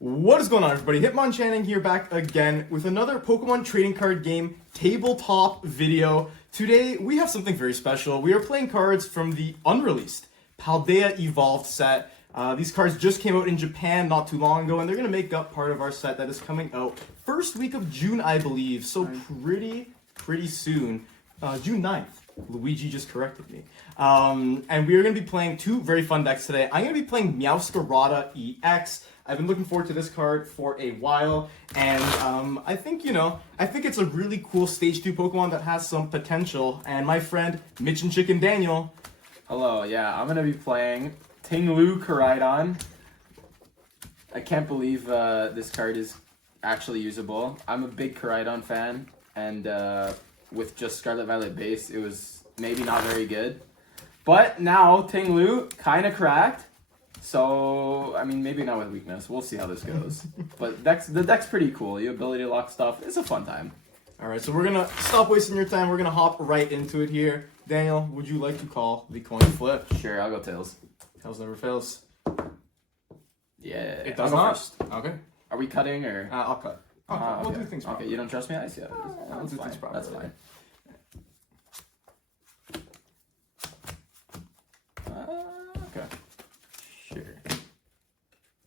What is going on, everybody? Hitmonchanning here, back again with another Pokemon trading card game tabletop video. Today we have something very special. We are playing cards from the unreleased Paldea Evolved set. These cards just came out in Japan not too long ago, and they're going to make up part of our set that is coming out first week of June, I believe. So pretty soon. June 9th. Luigi just corrected me. And we are going to be playing two very fun decks today. I'm going to be playing Meowscarada EX. I've been looking forward to this card for a while, and I think it's a really cool Stage 2 Pokemon that has some potential. And my friend, Mitch and Chicken Daniel. Hello, yeah, I'm going to be playing Ting-Lu Koraidon. I can't believe this card is actually usable. I'm a big Koraidon fan, and with just Scarlet Violet base, it was maybe not very good. But now, Ting-Lu kind of cracked. So, I mean, maybe not with weakness. We'll see how this goes. But the deck's pretty cool. The ability to lock stuff. It's a fun time. Alright, so we're going to stop wasting your time. We're going to hop right into it here. Daniel, would you like to call the coin flip? Sure, I'll go Tails. Tails never fails. Yeah. It does not? First. Okay. Are we cutting or? I'll cut. Okay. We'll do things properly. Okay, you don't trust me? I see. We'll do things properly. That's fine. Okay. Sure.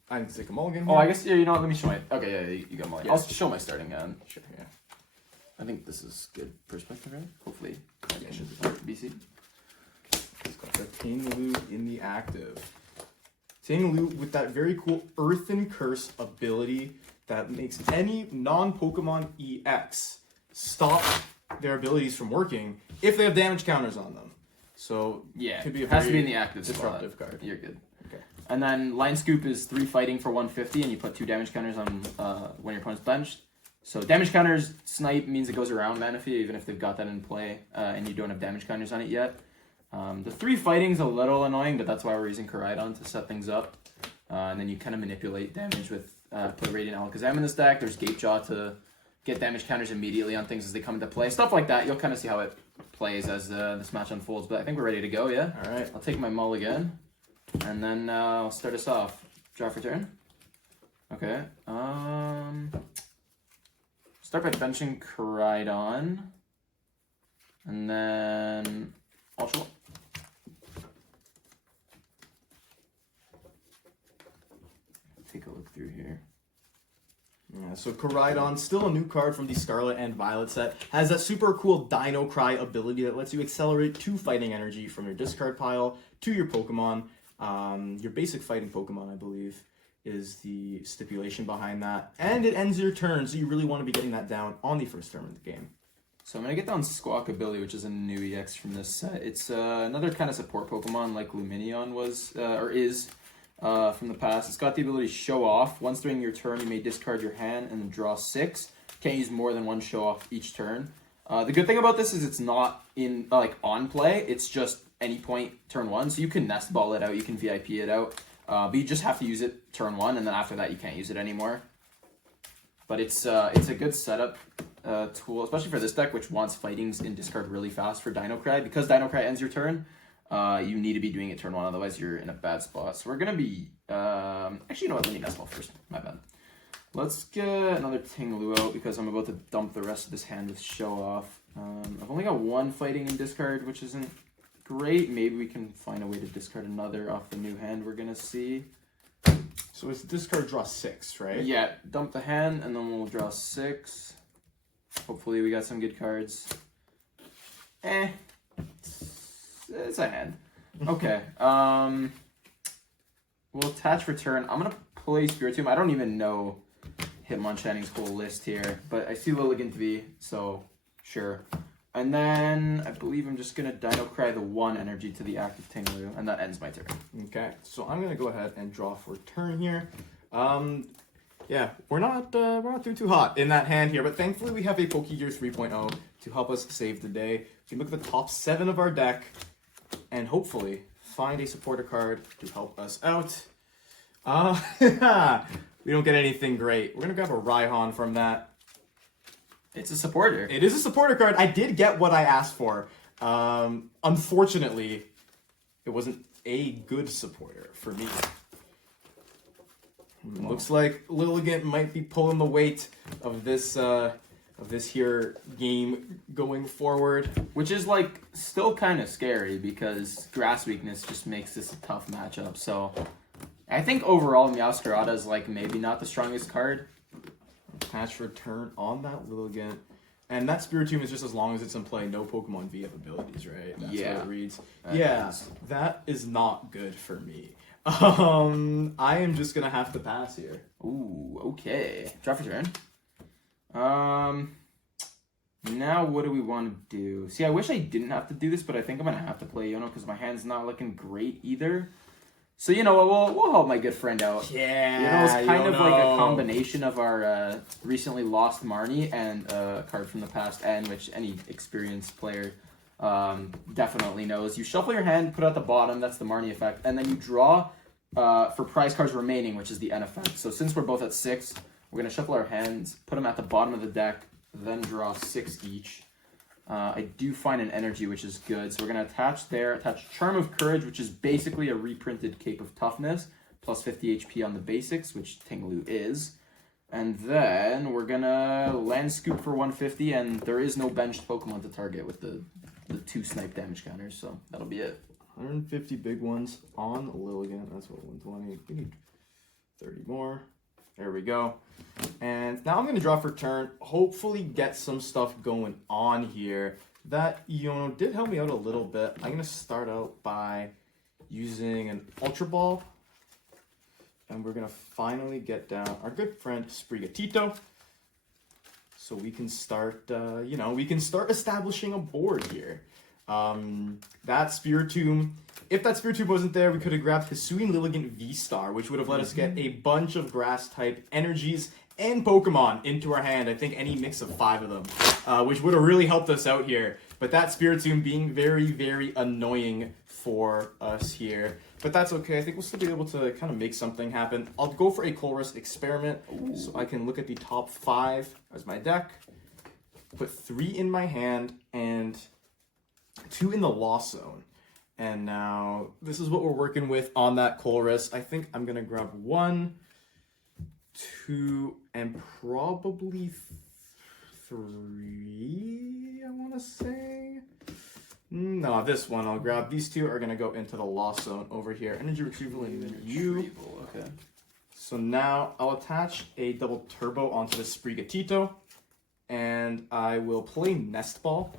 I need to take a mulligan. Oh, I guess, yeah, you know what? Let me show my... Okay, yeah, you got mulligan. Yes. I'll show my starting gun. Sure, yeah. I think this is good perspective, right? Hopefully. Yeah, I should BC. It's got the Ting-Lu in the active. Ting-Lu with that very cool Earthen Curse ability that makes any non-Pokemon EX stop their abilities from working if they have damage counters on them. So yeah, could be a it has to be in the active disruptive spot. card. You're good. Okay. And then Line Scoop is 3 fighting for 150, and you put 2 damage counters on when your opponent's benched. So damage counters snipe means it goes around Manaphy, even if they've got that in play and you don't have damage counters on it yet. The 3 fighting's a little annoying, but that's why we're using Koraidon to set things up. And then you kind of manipulate damage with put Radiant Alakazam in this deck. There's Gapejaw to get damage counters immediately on things as they come into play. Stuff like that. You'll kind of see how it plays as this match unfolds. But I think we're ready to go, yeah? All right. I'll take my mulligan. And then I'll start us off. Draw for turn. Okay. Start by benching Koraidon. And then Ultra Ball. Take a look through here. Yeah, so Koraidon, still a new card from the Scarlet and Violet set, has that super cool Dino Cry ability that lets you accelerate 2 fighting energy from your discard pile to your Pokemon. Your basic fighting Pokemon, I believe, is the stipulation behind that. And it ends your turn, so you really want to be getting that down on the first turn of the game. So I'm going to get down Squawk Ability, which is a new EX from this set. It's another kind of support Pokemon like Lumineon was, or is, from the past. It's got the ability to show off. Once during your turn, you may discard your hand and then draw 6. Can't use more than 1 show off each turn. The good thing about this is it's not in on play. It's just any point turn 1. So you can nest ball it out. You can VIP it out. But you just have to use it turn 1, and then after that you can't use it anymore. But it's a good setup tool, especially for this deck, which wants fightings in discard really fast for Dino Cry. Because Dino Cry ends your turn, you need to be doing it turn 1, otherwise you're in a bad spot. So we're going to be... actually, you know what? Let me nest ball first. My bad. Let's get another Ting-Lu out, because I'm about to dump the rest of this hand with show off. I've only got 1 fighting in discard, which isn't great. Maybe we can find a way to discard another off the new hand we're going to see. So it's discard draw 6, right? Yeah, dump the hand, and then we'll draw 6. Hopefully we got some good cards. It's a hand. Okay. We'll attach return. I'm going to play Spiritomb. I don't even know Hitmonchanning's whole list here, but I see Lilligant V, so sure. And then I believe I'm just going to Dino Cry the 1 energy to the active Ting-Lu, and that ends my turn. Okay, so I'm going to go ahead and draw for turn here. Yeah, we're not doing too hot in that hand here, but thankfully we have a Pokegear 3.0 to help us save the day. We can look at the top 7 of our deck and hopefully find a supporter card to help us out. We don't get anything great. We're going to grab a Raihan from that. It's a supporter. It is a supporter card. I did get what I asked for. Unfortunately, it wasn't a good supporter for me. Looks like Lilligant might be pulling the weight of this here game going forward. Which is like still kind of scary because grass weakness just makes this a tough matchup. So I think overall Meowscarada is like maybe not the strongest card. Attach for turn on that Lilligant. And that Spiritomb is just as long as it's in play, no Pokemon V have abilities, right? That's Yeah. what it reads. That That is not good for me. I am just gonna have to pass here. Ooh, okay. Draw for turn. Now what do we want to do? See, I wish I didn't have to do this, but I think I'm gonna have to play Yono because my hand's not looking great either. So you know what, we'll help my good friend out. Yeah, Yono's kind of like a combination of our recently lost Marnie and a card from the past N, which any experienced player definitely knows. You shuffle your hand, put it at the bottom, that's the Marnie effect, and then you draw for prize cards remaining, which is the N effect. So since we're both at 6, we're going to shuffle our hands, put them at the bottom of the deck, then draw 6 each. I do find an energy, which is good. So we're going to attach Charm of Courage, which is basically a reprinted Cape of Toughness, plus 50 HP on the basics, which Ting-Lu is. And then we're going to land Scoop for 150, and there is no benched Pokemon to target with the 2 snipe damage counters, so that'll be it. 150 big ones on Lilligant. That's what 120. We need 30 more. There we go. And now I'm going to draw for turn. Hopefully get some stuff going on here. That Yono did help me out a little bit. I'm going to start out by using an Ultra Ball. And we're going to finally get down our good friend Sprigatito. So we can start, we can start establishing a board here. That Spiritomb, if that Spiritomb wasn't there, we could have grabbed Hisuian Lilligant V-Star, which would have let us get a bunch of grass-type energies and Pokemon into our hand. I think any mix of 5 of them, which would have really helped us out here. But that Spiritomb being very, very annoying for us here. But that's okay. I think we'll still be able to kind of make something happen. I'll go for a Colress Experiment. Ooh. So I can look at the top 5 as my deck, put 3 in my hand, and 2 in the loss zone. And now this is what we're working with on that Colress. I think I'm going to grab 1, 2, and probably 3, I want to say. No, this one. I'll grab. These 2 are going to go into the loss zone over here. Energy Retrieval and you. Okay. So now I'll attach a double turbo onto the Sprigatito. And I will play Nest Ball.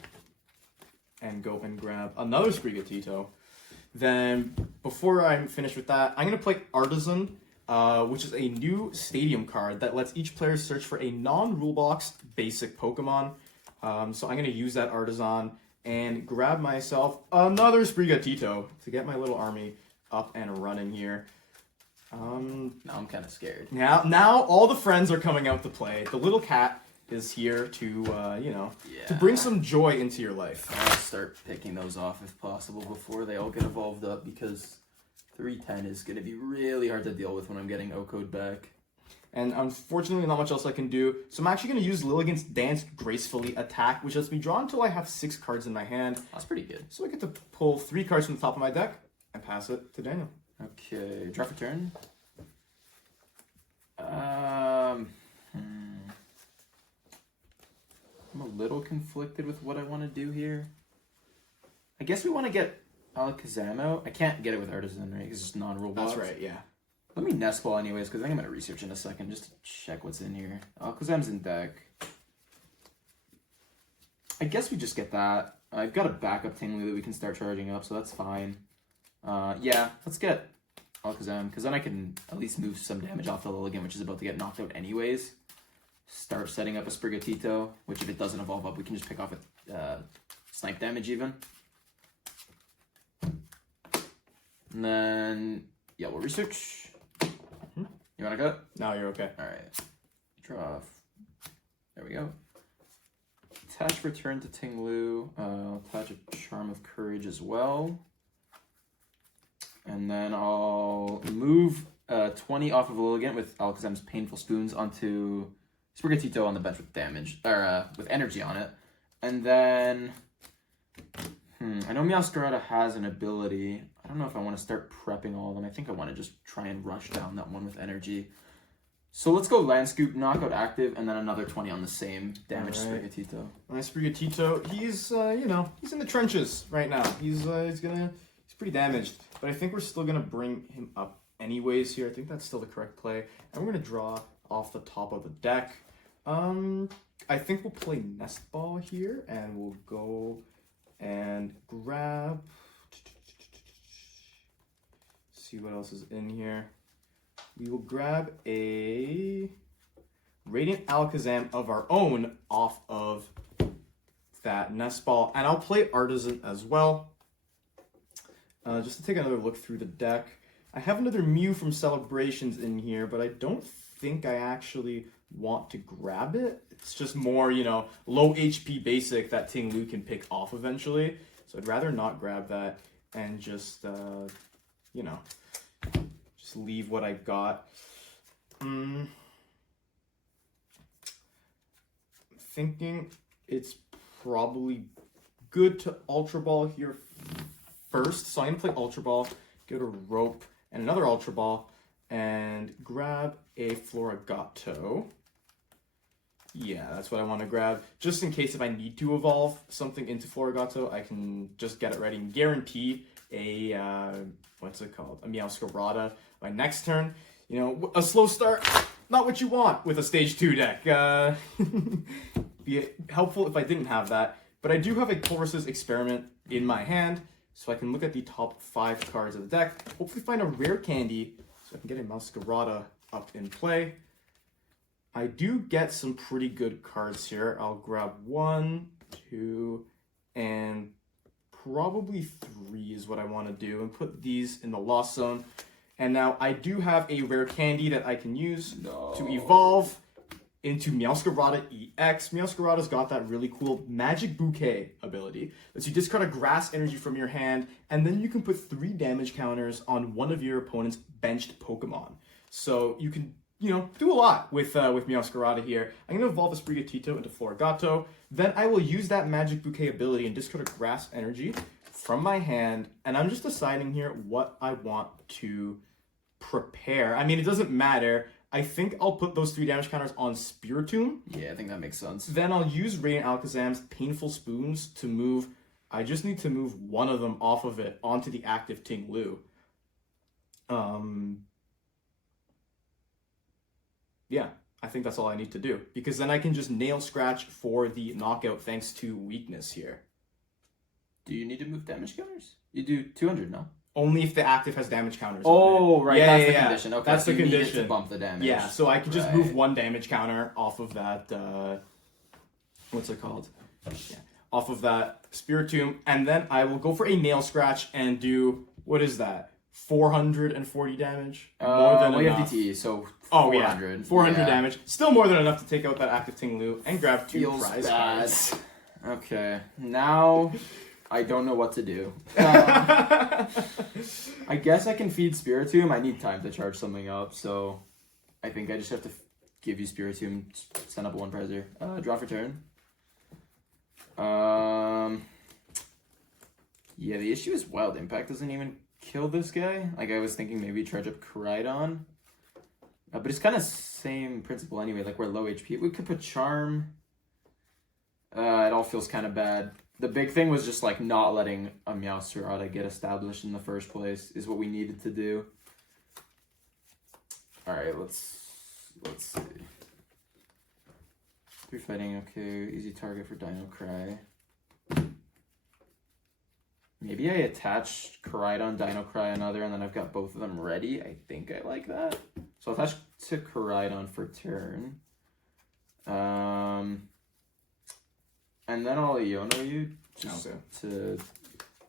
And go and grab another Sprigatito. Then, before I'm finished with that, I'm going to play Artisan, which is a new stadium card that lets each player search for a non-rule box basic Pokemon. So I'm going to use that Artisan and grab myself another Sprigatito to get my little army up and running here. Now I'm kind of scared. Now all the friends are coming out to play. The little cat is here to, to bring some joy into your life. I'll start picking those off if possible before they all get evolved up because 310 is going to be really hard to deal with when I'm getting O-Code back. And unfortunately, not much else I can do. So I'm actually going to use Lilligant's Dance Gracefully attack, which lets me draw until I have 6 cards in my hand. That's pretty good. So I get to pull 3 cards from the top of my deck and pass it to Daniel. Okay, draw for turn. I'm a little conflicted with what I want to do here. I guess we want to get Alakazam out. I can't get it with Artisan, right? Because it's non-rule box. That's right, yeah. Let me Nest Ball anyways, because I think I'm going to research in a second just to check what's in here. Alakazam's in deck. I guess we just get that. I've got a backup Ting-Lu that we can start charging up, so that's fine. Yeah, let's get Alakazam, because then I can at least move some damage off the Lilligant, which is about to get knocked out anyways. Start setting up a Sprigatito, which if it doesn't evolve up, we can just pick off a snipe damage even. And then, yeah, we'll research. You want to go? No, you're okay. All right. Draw. There we go. Attach return to Ting-Lu. Attach a Charm of Courage as well. And then I'll move 20 off of Lilligant with Alakazam's Painful Spoons onto Sprigatito on the bench with damage, or with energy on it. And then, I know Meowscarada has an ability. I don't know if I want to start prepping all of them. I think I want to just try and rush down that one with energy. So let's go Land Scoop, Knockout active, and then another 20 on the same damage Alright. Sprigatito. Nice Sprigatito. He's you know, he's in the trenches right now. He's pretty damaged, but I think we're still gonna bring him up anyways here. I think that's still the correct play, and we're gonna draw off the top of the deck. I think we'll play Nest Ball here, and we'll go and grab. See what else is in here. We will grab a Radiant Alakazam of our own off of that Nest Ball, and I'll play Artisan as well. Just to take another look through the deck. I have another Mew from Celebrations in here, but I don't think I actually want to grab it. It's just more, you know, low HP basic that Ting-Lu can pick off eventually. So I'd rather not grab that and just, you know, just leave what I got. Thinking it's probably good to Ultra Ball here first. So I'm going to play Ultra Ball, go to Rope, and another Ultra Ball, and grab a Florigato. Yeah, that's what I want to grab. Just in case if I need to evolve something into Florigato, I can just get it ready and guarantee a, what's it called? A Meowscarada by next turn. You know, a slow start, not what you want with a Stage 2 deck. Be helpful if I didn't have that. But I do have a Chorus's Experiment in my hand, so I can look at the top 5 cards of the deck, hopefully find a rare candy, so I can get a Meowscarada up in play. I do get some pretty good cards here. I'll grab 1, 2, and probably 3 is what I want to do, and put these in the Lost Zone. And now I do have a rare candy that I can use to evolve into Meowscarada EX. Meowscarada's got that really cool Magic Bouquet ability. Lets you discard a grass energy from your hand, and then you can put 3 damage counters on one of your opponent's benched Pokemon. So you can, you know, do a lot with Meowscarada here. I'm going to evolve a Sprigatito into Florigato. Then I will use that Magic Bouquet ability and discard a grass energy from my hand, and I'm just deciding here what I want to prepare. I mean, it doesn't matter. I think I'll put those 3 damage counters on Spiritomb. Yeah, I think that makes sense. Then I'll use Radiant Alakazam's Painful Spoons to move. I just need to move one of them off of it onto the active Ting-Lu. Yeah, I think that's all I need to do. Because then I can just nail scratch for the knockout thanks to weakness here. Do you need to move damage counters? You do 200, no? Only if the active has damage counters. Oh, right. Yeah, that's the yeah. condition. Okay, that's so the you condition. Need it to bump the damage. Yeah, so I can just Right. move 1 damage counter off of that. What's it called? Yeah, off of that Spiritomb, and then I will go for a nail scratch and do, what is that? 440 damage. More than we have enough. DT, so 400. yeah, 400 yeah. damage. Still more than enough to take out that active Ting-Lu and grab 2 Feels prize bad. cards. Okay, now I don't know what to do. I guess I can feed Spiritomb. I need time to charge something up, so I think I just have to give you Spiritomb, send up a 1 prizer. Draw for turn. Yeah, the issue is Wild Impact doesn't even kill this guy. Like, I was thinking maybe charge up Koraidon. But it's kind of same principle anyway, like we're low HP. We could put Charm. It all feels kind of bad. The big thing was just like not letting a Meowscarada get established in the first place is what we needed to do. Alright, let's see. 3 fighting, okay. Easy target for Dino Cry. Maybe I attach Koraidon, Dino Cry, another, and then I've got both of them ready. I think I like that. So I'll attach to Koraidon for turn. And then I'll Iono you just to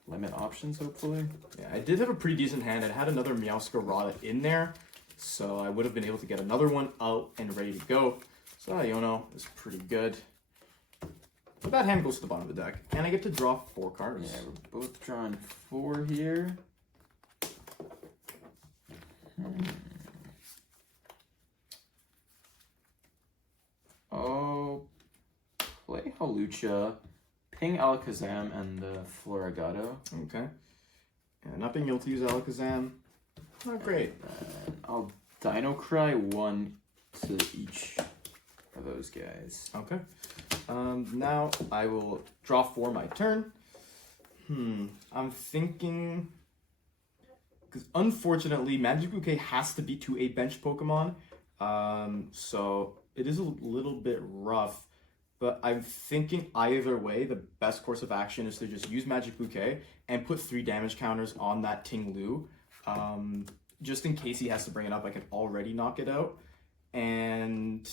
limit options, hopefully. Yeah, I did have a pretty decent hand. It had another Meowscarada in there, so I would have been able to get another one out and ready to go. So Iono is pretty good. But that hand goes to the bottom of the deck, and I get to draw 4 cards. Yeah, we're both drawing 4 here. Oh, play Hawlucha, ping Alakazam, and the Florigato. Okay. Yeah, not being able to use Alakazam, not great. I'll Dino Cry 1 to each of those guys. Okay. Now I will draw for my turn. I'm thinking, because unfortunately, Magic Bouquet has to be to a bench Pokemon. So it is a little bit rough. But I'm thinking either way, the best course of action is to just use Magic Bouquet and put 3 damage counters on that Ting-Lu. Just in case he has to bring it up, I can already knock it out. And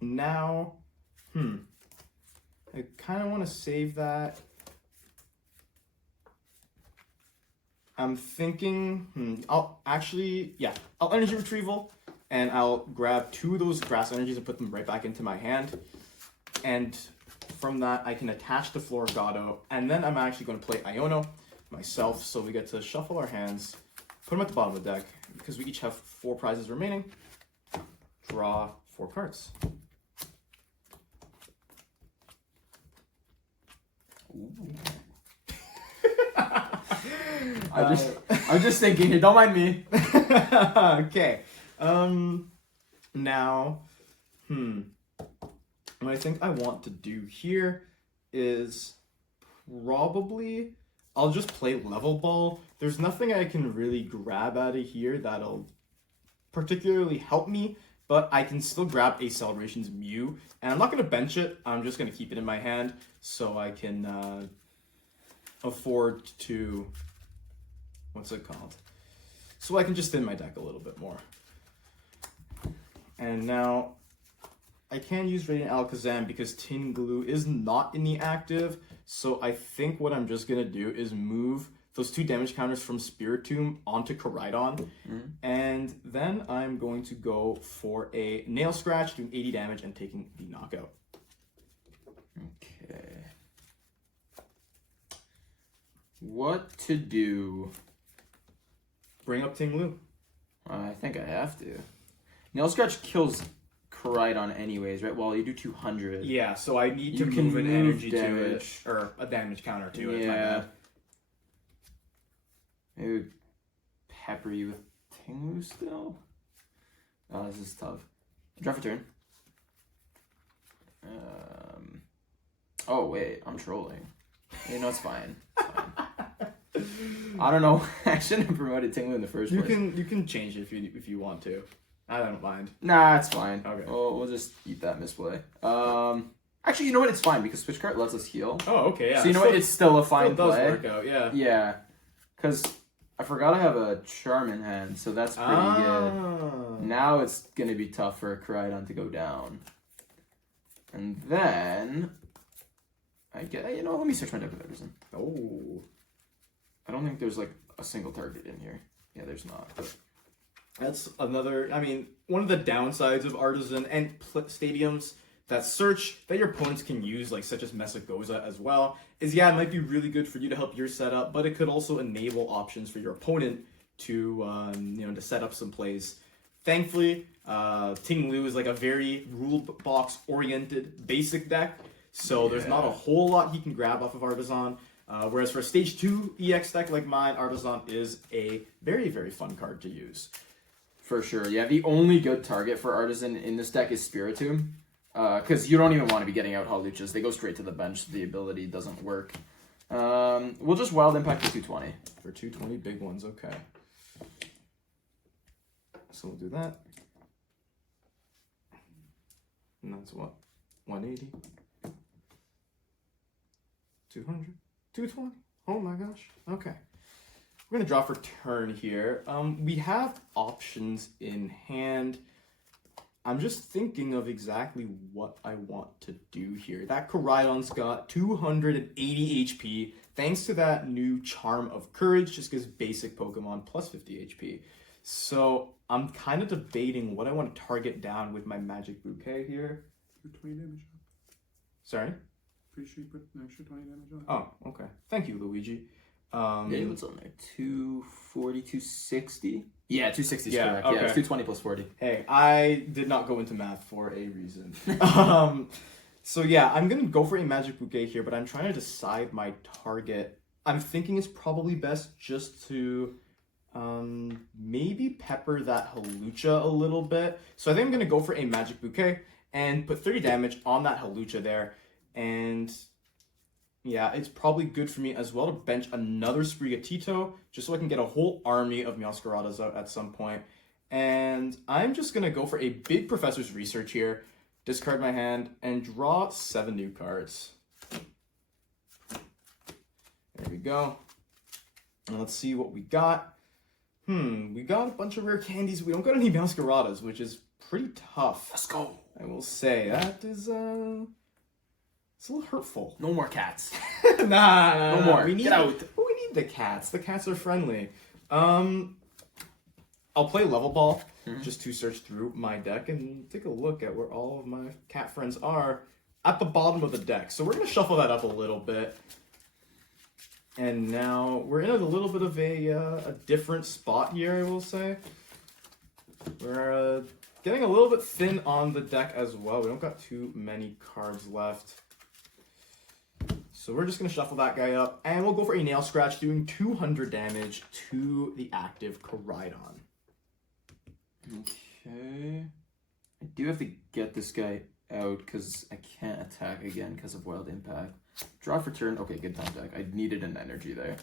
now, I kind of want to save that. I'm thinking, I'll Energy Retrieval, and I'll grab 2 of those Grass Energies and put them right back into my hand. And from that, I can attach the Florigado, and then I'm actually going to play Iono myself, so we get to shuffle our hands, put them at the bottom of the deck, because we each have 4 prizes remaining. Draw 4 cards. I'm just thinking here. Don't mind me. Okay. Now, what I think I want to do here is probably I'll just play Level Ball. There's nothing I can really grab out of here that'll particularly help me, but I can still grab a Celebrations Mew, and I'm not going to bench it. I'm just going to keep it in my hand so I can afford to, what's it called? So I can just thin my deck a little bit more. And now I can use Radiant Alakazam because Ting-Lu is not in the active, so I think what I'm just going to do is move those 2 damage counters from Spiritomb onto Koraidon, and then I'm going to go for a Nail Scratch, doing 80 damage and taking the knockout. Okay. What to do? Bring up Ting-Lu. I think I have to. Nail Scratch kills Koraidon anyways, right? Well, you do 200. Yeah, so I need to You move can an move energy damage. to it, or a damage counter to it. Yeah. Maybe we pepper you with Ting-Lu still? Oh, this is tough. Draw for turn. Oh, wait. I'm trolling. You know, it's fine. It's fine. I don't know. I shouldn't have promoted Ting-Lu in the first place. You can change it if you want to. I don't mind. Nah, it's fine. Okay. We'll just eat that misplay. Actually, you know what? It's fine because Switch Card lets us heal. Oh, okay, yeah. So you know what? It's still a fine does play. work out, yeah. Yeah, because I forgot I have a Charm in hand, so that's pretty good. Now it's gonna be tough for a Koraidon to go down. And then I get, let me search my deck with Artisan. Oh. I don't think there's like a single target in here. Yeah, there's not. But That's another, one of the downsides of Artisan and stadiums that search that your opponents can use, like such as Mesagoza as well, is it might be really good for you to help your setup, but it could also enable options for your opponent to, to set up some plays. Thankfully, Ting-Lu is like a very rule box oriented basic deck, so there's not a whole lot he can grab off of Artisan. Whereas for a Stage 2 EX deck like mine, Artisan is a very, very fun card to use. for sure, yeah. The only good target for Artisan in this deck is Spiritomb. Because you don't even want to be getting out Haluchas. They go straight to the bench. The ability doesn't work. We'll just Wild Impact for 220. For 220 big ones, okay. So we'll do that. And that's what? 180? 200? 220? Oh my gosh. Okay. We're going to draw for turn here. We have options in hand. I'm just thinking of exactly what I want to do here. That Koraidon's got 280 HP, thanks to that new Charm of Courage, just gives basic Pokemon plus 50 HP. So I'm kind of debating what I want to target down with my Magic Bouquet here. 20 damage. Sorry? Pretty sure you put an extra 20 damage on. Oh, okay. Thank you, Luigi. Yeah, what's on there? 240, 260? Yeah, 260 is correct. Okay. Yeah, it's 220 plus 40. Hey, I did not go into math for a reason. So yeah, I'm going to go for a Magic Bouquet here, but I'm trying to decide my target. I'm thinking it's probably best just to Maybe pepper that Halucha a little bit. So I think I'm going to go for a Magic Bouquet and put 30 damage on that Halucha there. And yeah, it's probably good for me as well to bench another Sprigatito just so I can get a whole army of Meowscaradas out at some point. And I'm just going to go for a big Professor's Research here, discard my hand, and draw 7 new cards. There we go. And let's see what we got. We got a bunch of rare candies. We don't got any Meowscaradas, which is pretty tough. Let's go. I will say that is it's a little hurtful. No more cats. nah, no more. We need Get out. We need the cats. The cats are friendly. I'll play Level Ball just to search through my deck and take a look at where all of my cat friends are at the bottom of the deck. So we're gonna shuffle that up a little bit. And now we're in a little bit of a different spot here, I will say. We're getting a little bit thin on the deck as well. We don't got too many cards left. So we're just going to shuffle that guy up. And we'll go for a Nail Scratch, doing 200 damage to the active Koraidon. Okay. I do have to get this guy out because I can't attack again because of Wild Impact. Draw for turn. Okay, good time deck. I needed an energy there.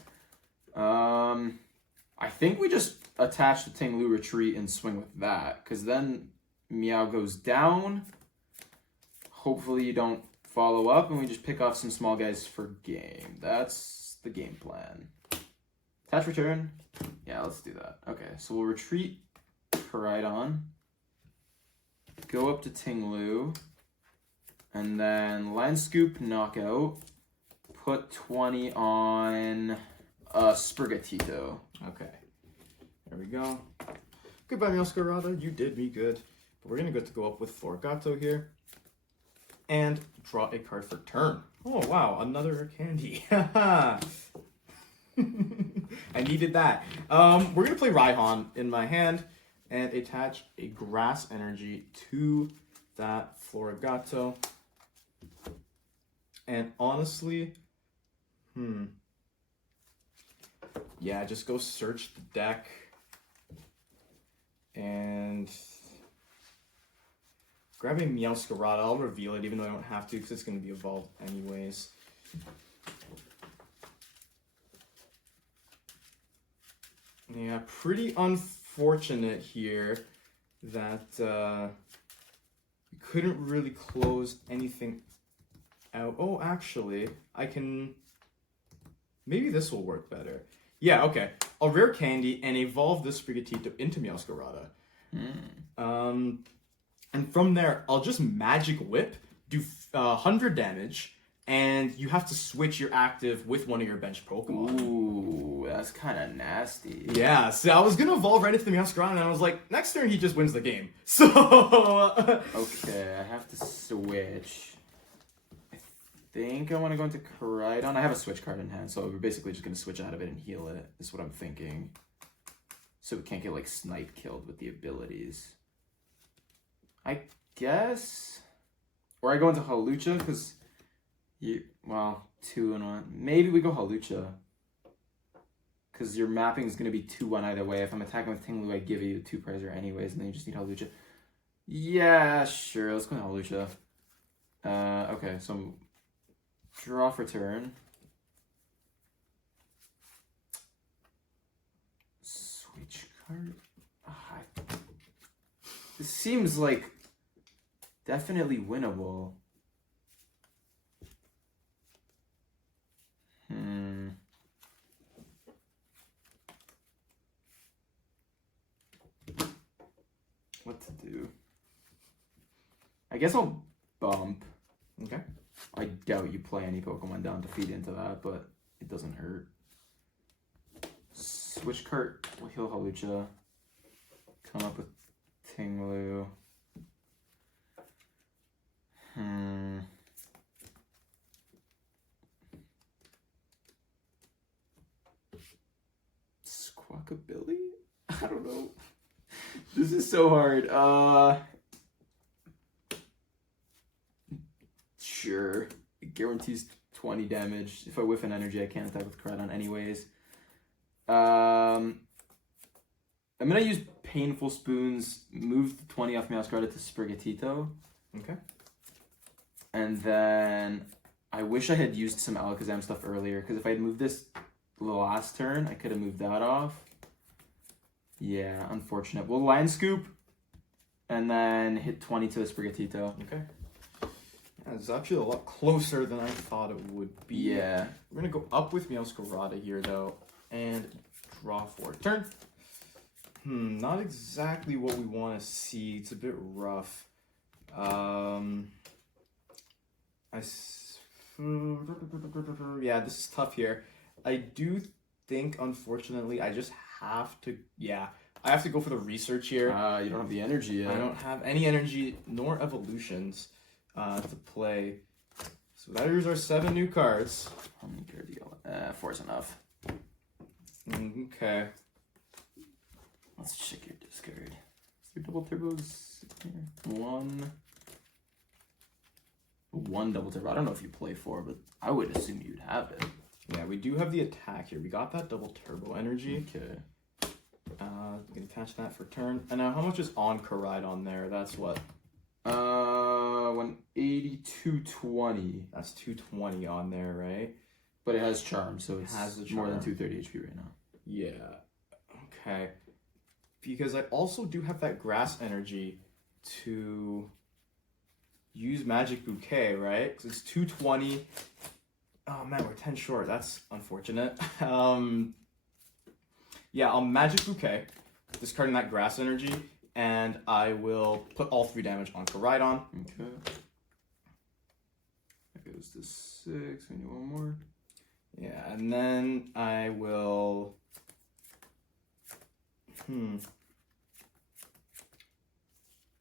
I think we just attach the Ting-Lu Retreat and swing with that, because then Meow goes down. Hopefully you don't follow up, and we just pick off some small guys for game. That's the game plan. Attach return. Yeah, let's do that. Okay, so we'll retreat Koraidon. Go up to Ting-Lu. And then Land Scoop, Knockout. Put 20 on Sprigatito. Okay. There we go. Goodbye, Meowscarada. You did me good. But we're going to go up with Florigato here. And draw a card for turn. Oh, wow. Another candy. I needed that. We're going to play Raihan in my hand and attach a Grass Energy to that Florigato. And honestly, yeah, just go search the deck and grab a Meowscarada. I'll reveal it even though I don't have to because it's going to be evolved anyways. Yeah, pretty unfortunate here that we couldn't really close anything out. Oh, actually, I can... Maybe this will work better. Yeah, okay. I'll rare candy and evolve this Sprigatito into Meowscarada. And from there, I'll just Magic Whip, do 100 damage, and you have to switch your active with one of your bench Pokemon. Ooh, that's kind of nasty. Yeah, so I was going to evolve right into the Meowscarada, and I was like, next turn he just wins the game. So... Okay, I have to switch. I think I want to go into Koraidon. I have a switch card in hand, so we're basically just going to switch out of it and heal it, is what I'm thinking. So we can't get, like, snipe killed with the abilities. I guess... Or I go into Halucha, because... Well, 2 and 1. Maybe we go Halucha. Because your mapping is going to be 2-1 either way. If I'm attacking with Ting-Lu, I give you 2 Prizer anyways, and then you just need Halucha. Yeah, sure. Let's go Halucha. Okay, so... Draw for turn. Switch card. This seems like definitely winnable. What to do? I guess I'll bump. Okay. I doubt you play any Pokemon down to feed into that, but it doesn't hurt. Switch card, we'll heal Halucha. Come up with Ting-Lu. Squawkabilly? I don't know. This is so hard. Sure. It guarantees 20 damage. If I whiff an energy, I can't attack with Koraidon anyways. I'm gonna use Painful Spoons, move the 20 off Meowscarada to Sprigatito. Okay. And then I wish I had used some Alakazam stuff earlier, because if I had moved this the last turn, I could have moved that off. Yeah, unfortunate. We'll Line Scoop, and then hit 20 to the Sprigatito. Okay. Yeah, it's actually a lot closer than I thought it would be. Yeah. We're going to go up with Meowscarada here, though, and draw for a turn. Not exactly what we want to see. It's a bit rough. Yeah, this is tough here. I do think, unfortunately, I just have to, I have to go for the research here. You don't have the energy yet. I don't have any energy nor evolutions to play. So that is our 7 new cards. How many cards do you got? 4 is enough. Okay. Let's check your discard. Is there double turbos here? One double turbo. I don't know if you play 4, but I would assume you'd have it. Yeah, we do have the attack here. We got that double turbo energy. Okay. We can attach that for turn. And now, how much is on Koraidon there? That's what? 180, 220. That's 220 on there, right? But it has charm, so it has the more than charm. 230 HP right now. Yeah. Okay. Because I also do have that grass energy to use Magic Bouquet, right? Because it's 220. Oh man, we're 10 short. That's unfortunate. Yeah, I'll Magic Bouquet, discarding that grass energy, and I will put all 3 damage on Koraidon. Okay. That goes to 6. We need one more. Yeah, and then I will. You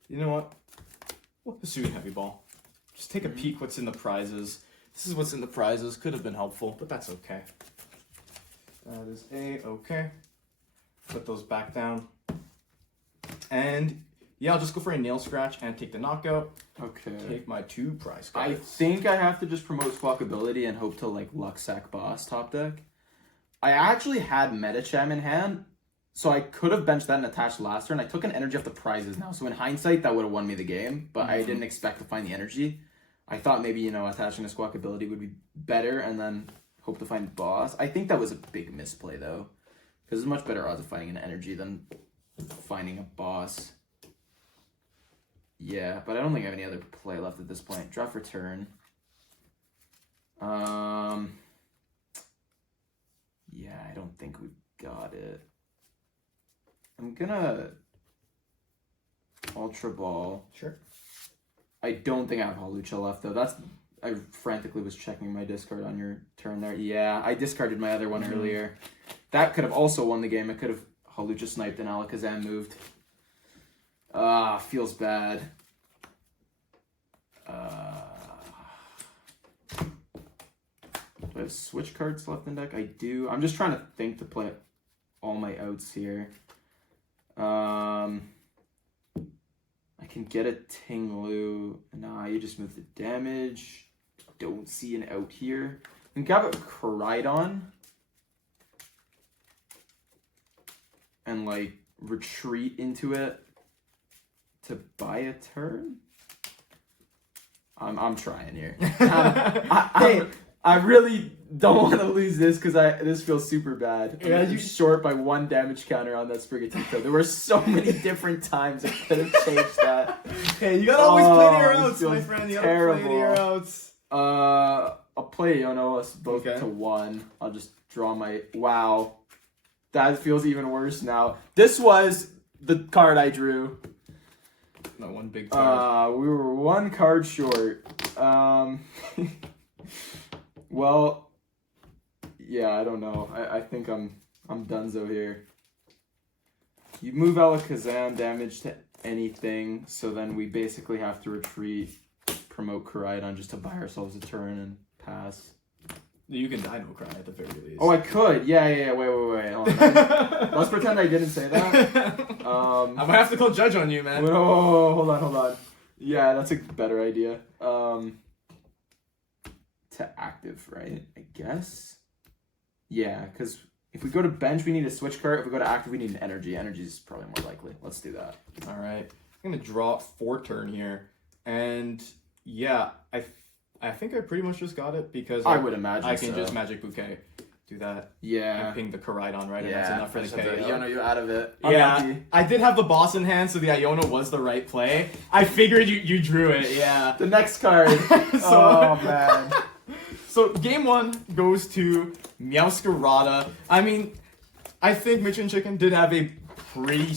know what? We'll pursue Heavy Ball. Just take a peek what's in the prizes. This is what's in the prizes. Could have been helpful, but that's okay. That is okay. Put those back down. And yeah, I'll just go for a Nail Scratch and take the knockout. Okay. Take my 2 prize I cards. think I have to just promote Squawkability and hope to like Luck Sack Boss top deck. I actually had Metacham in hand, so I could have benched that and attached last turn. I took an energy off the prizes now, so in hindsight that would have won me the game, but I didn't expect to find the energy. I thought maybe, attaching a Squawkability would be better and then hope to find boss. I think that was a big misplay though, because there's much better odds of finding an energy than finding a boss. Yeah, but I don't think I have any other play left at this point. Draw for turn. Yeah, I don't think we've got it. I'm gonna Ultra Ball. Sure. I don't think I have Hawlucha left though. I frantically was checking my discard on your turn there. Yeah, I discarded my other one earlier. That could have also won the game. I could have Hawlucha sniped and Alakazam moved. Feels bad. Do I have switch cards left in deck? I do. I'm just trying to think to play all my outs here. I can get a Ting-Lu. Nah, you just move the damage. Don't see an out here. I can grab a Koraidon and like retreat into it to buy a turn. I'm trying here. I really don't want to lose this because this feels super bad. Yeah, you short by 1 damage counter on that Sprigatito. There were so many different times I could have changed that. Hey, you gotta always play to your outs, feels my friend. You gotta terrible. play to your outs. I'll play us both Okay. to 1. I'll just draw my... Wow. That feels even worse now. This was the card I drew. No, 1 big card. We were 1 card short. Well, yeah, I don't know. I think I'm donezo here. You move Alakazam, damage to anything, so then we basically have to retreat, promote Koraidon just to buy ourselves a turn and pass. You can Dino Cry at the very least. Oh, I could. Yeah. Wait. Hold on. Let's pretend I didn't say that. I might have to call judge on you, man. Whoa, hold on. Yeah, that's a better idea. To active, right? I guess. Yeah, because If we go to bench, we need a switch card. If we go to active, we need an energy. Energy is probably more likely. Let's do that. All right. I'm gonna draw 4 turn here, and yeah, I think I pretty much just got it because I would imagine I can so. just Magic Bouquet, do that, Yeah. and ping the Koraidon, right? And Yeah. that's enough for the KO. Iono you out of it. Yeah, Unlucky. I did have the boss in hand, so the Iono was the right play. I figured you drew it, yeah. The next card. Oh, man. So game 1 goes to Meowscarada. I mean, I think Mitch and Chicken did have a pretty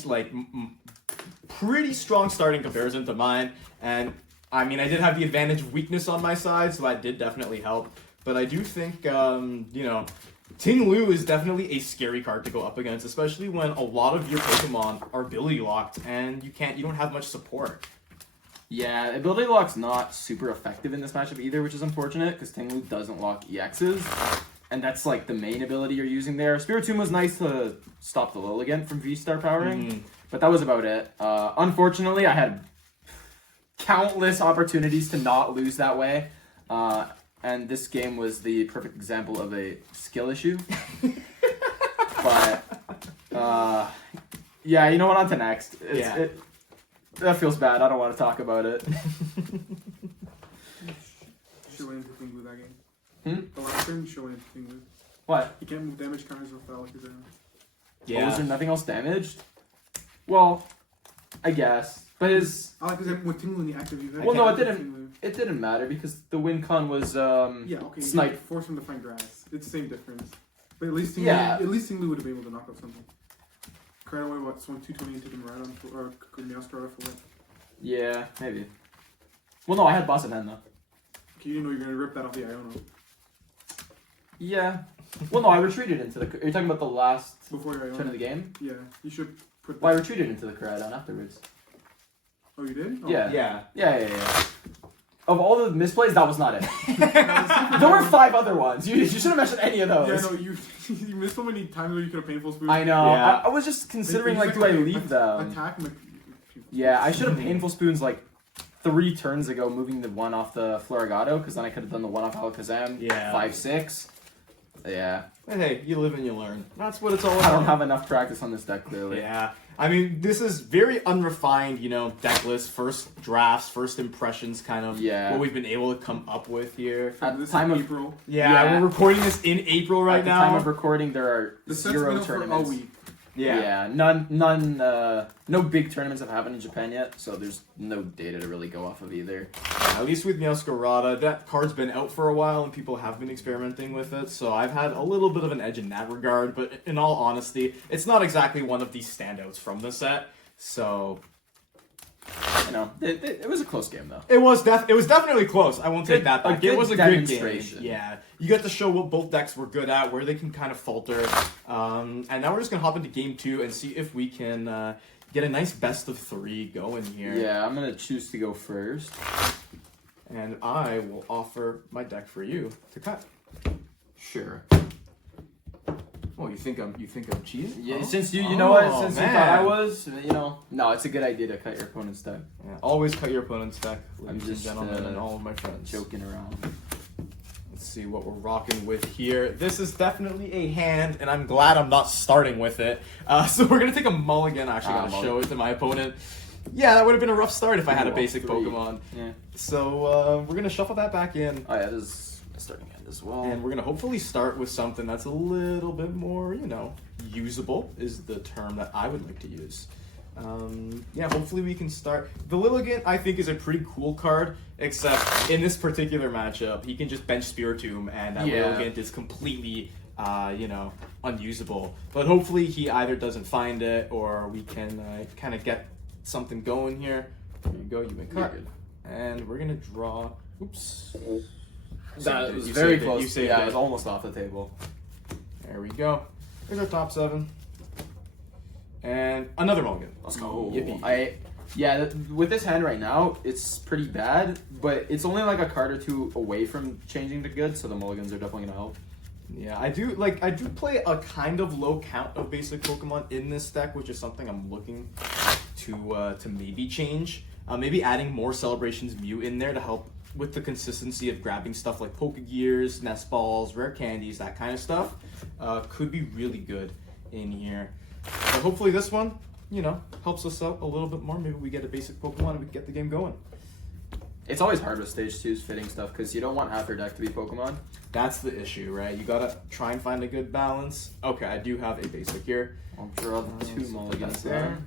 pretty strong start in comparison to mine, and I mean I did have the advantage of weakness on my side, so that did definitely help. But I do think Ting-Lu is definitely a scary card to go up against, especially when a lot of your Pokemon are ability locked and you don't have much support. Yeah, ability lock's not super effective in this matchup either, which is unfortunate because Ting-Lu doesn't lock EXs, and that's like the main ability you're using there. Spiritomb was nice to stop the Lilligant from V-Star powering, but that was about it. Unfortunately, I had countless opportunities to not lose that way, and this game was the perfect example of a skill issue. But yeah, you know what? On to next. That feels bad. I don't want to talk about it. Should win into Ting-Lu that game. The last turn, should win into Ting-Lu. What? He can't move damage counters without like his Oh, is there nothing else damaged? Well, I guess. But his... I like this with Ting-Lu in the active. Well, no, it didn't. It didn't matter because the win con was yeah, okay. snipe. You force him to find grass. It's the same difference. But at least Ting-Lu would have been able to knock out something. Right away, what? Swung 220 and took him right on or Meowscarada for what? Yeah, maybe. Well, no, I had boss at hand though. Okay, you didn't know you were gonna rip that off the Iono. Yeah. Well, no, I retreated into the... Are you talking about the last Before your Iono? turn of the game? Yeah, you should put... Well, I retreated into the Koraidon afterwards. Oh, you did? Oh. Yeah. Of all the misplays, that was not it. There were 5 other ones. You shouldn't mention any of those. Yeah, no, you you missed so many times where you could have painful spoon. I know. Yeah. I was just considering, like, do I leave them? Attack him. Yeah, I should have painful spoons, like, 3 turns ago, moving the one off the Floragato, because then I could have done the one off Alakazam. Yeah. 5-6. Yeah. And hey, you live and you learn. That's what it's all about. I don't have enough practice on this deck, clearly. Yeah. I mean, this is very unrefined, deck list, first drafts, first impressions, kind of what we've been able to come up with here. At the This time is of April. Yeah, we're recording this in April right now. At the time of recording, there are The set's 0 been out for a tournaments. week. Yeah, no big tournaments have happened in Japan yet, so there's no data to really go off of either. At least with Meowscarada, that card's been out for a while and people have been experimenting with it, so I've had a little bit of an edge in that regard, but in all honesty, it's not exactly one of these standouts from the set, so... It was a close game, though. It was definitely close. I won't take that back. It was a good game. demonstration. Yeah, you got to show what both decks were good at, where they can kind of falter. And now we're just gonna hop into game 2 and see if we can get a nice best of 3 going here. Yeah, I'm gonna choose to go first. And I will offer my deck for you to cut. Sure. Oh, you think I'm cheating? Yeah, Oh. since you know what, since man. you thought I was, no, it's a good idea to cut your opponent's deck. Yeah, always cut your opponent's deck, I'm ladies just, and gentlemen, and all of my friends. Joking around. Let's see what we're rocking with here. This is definitely a hand, and I'm glad I'm not starting with it. So we're gonna take a mulligan. I actually gotta show it to my opponent. Yeah, that would have been a rough start if I had a basic 3. Pokemon. Yeah. So we're gonna shuffle that back in. Oh yeah, this is a starting hand as well. And we're gonna hopefully start with something that's a little bit more, usable is the term that I would like to use. Yeah, hopefully we can start. The Lilligant, I think, is a pretty cool card, except in this particular matchup, he can just bench Spiritomb, and that Lilligant is completely, unusable. But hopefully he either doesn't find it, or we can kind of get something going here. There you go, you may cut. And we're gonna draw. Oops. That was You very saved it, close. you saved Yeah, it. it was almost off the table. There we go. Here's our top 7. And another mulligan. Let's go. Yippee. With this hand right now, it's pretty bad, but it's only like a card or 2 away from changing to good, so the mulligans are definitely gonna help. Yeah, I do play a kind of low count of basic Pokemon in this deck, which is something I'm looking to maybe change. Maybe adding more Celebrations Mew in there to help with the consistency of grabbing stuff like Pokegears, Nest Balls, Rare Candies, that kind of stuff, could be really good in here. But hopefully this one, you know, helps us out a little bit more. Maybe we get a basic Pokemon and we can get the game going. It's always hard with Stage 2's fitting stuff because you don't want half your deck to be Pokemon. That's the issue, right? You gotta try and find a good balance. Okay, I do have a basic here. I'll draw the 2 mulligans that there.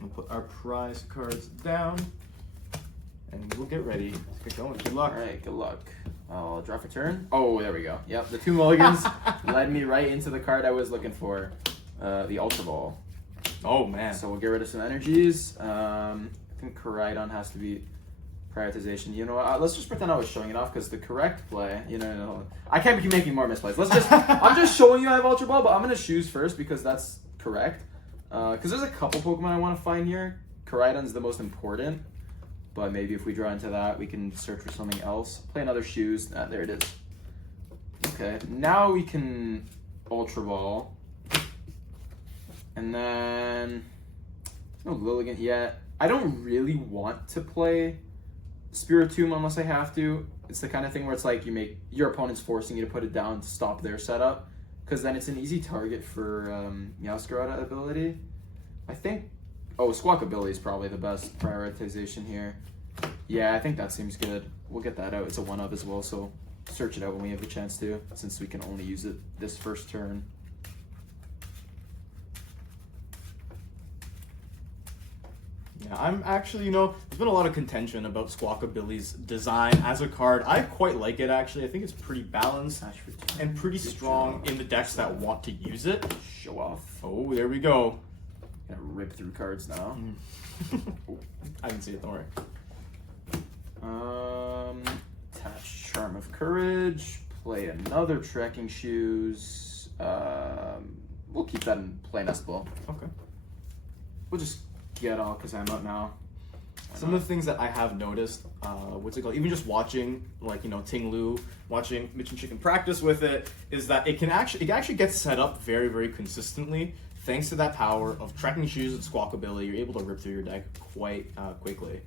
We'll put our prize cards down. And we'll get ready to get going. Good luck. Alright, good luck. I'll draw for turn. Oh, there we go. Yep, the 2 mulligans led me right into the card I was looking for. The Ultra Ball. Oh, man. So we'll get rid of some energies. I think Koraidon has to be prioritization. You know what? Let's just pretend I was showing it off because the correct play, I can't keep making more misplays. I'm just showing you I have Ultra Ball, but I'm going to choose first because that's correct. Because there's a couple Pokemon I want to find here. Koraidon's the most important. But maybe if we draw into that, we can search for something else. Play another Shoes. There it is. Okay, now we can Ultra Ball. And then no Lilligant yet. I don't really want to play Spiritomb unless I have to. It's the kind of thing where it's like you make your opponent's forcing you to put it down to stop their setup. Because then it's an easy target for Meowscarada ability. I think Squawkabilly is probably the best prioritization here. Yeah, I think that seems good. We'll get that out. It's a 1-up as well, so search it out when we have the chance to, since we can only use it this first turn. Yeah, I'm actually, there's been a lot of contention about Squawkabilly's design as a card. I quite like it, actually. I think it's pretty balanced and pretty strong in the decks that want to use it. Show off. Oh, there we go. Gonna rip through cards now. I didn't see it, don't worry. Attach Charm of Courage. Play another Trekking Shoes. We'll keep that in play Nest Ball. Okay. We'll just get all because I'm up now. Some of the things that I have noticed, even just watching, Ting-Lu, watching Mitch and Chicken practice with it, is that it actually gets set up very, very consistently. Thanks to that power of Trekking Shoes and Squawkabilly, you're able to rip through your deck quite quickly.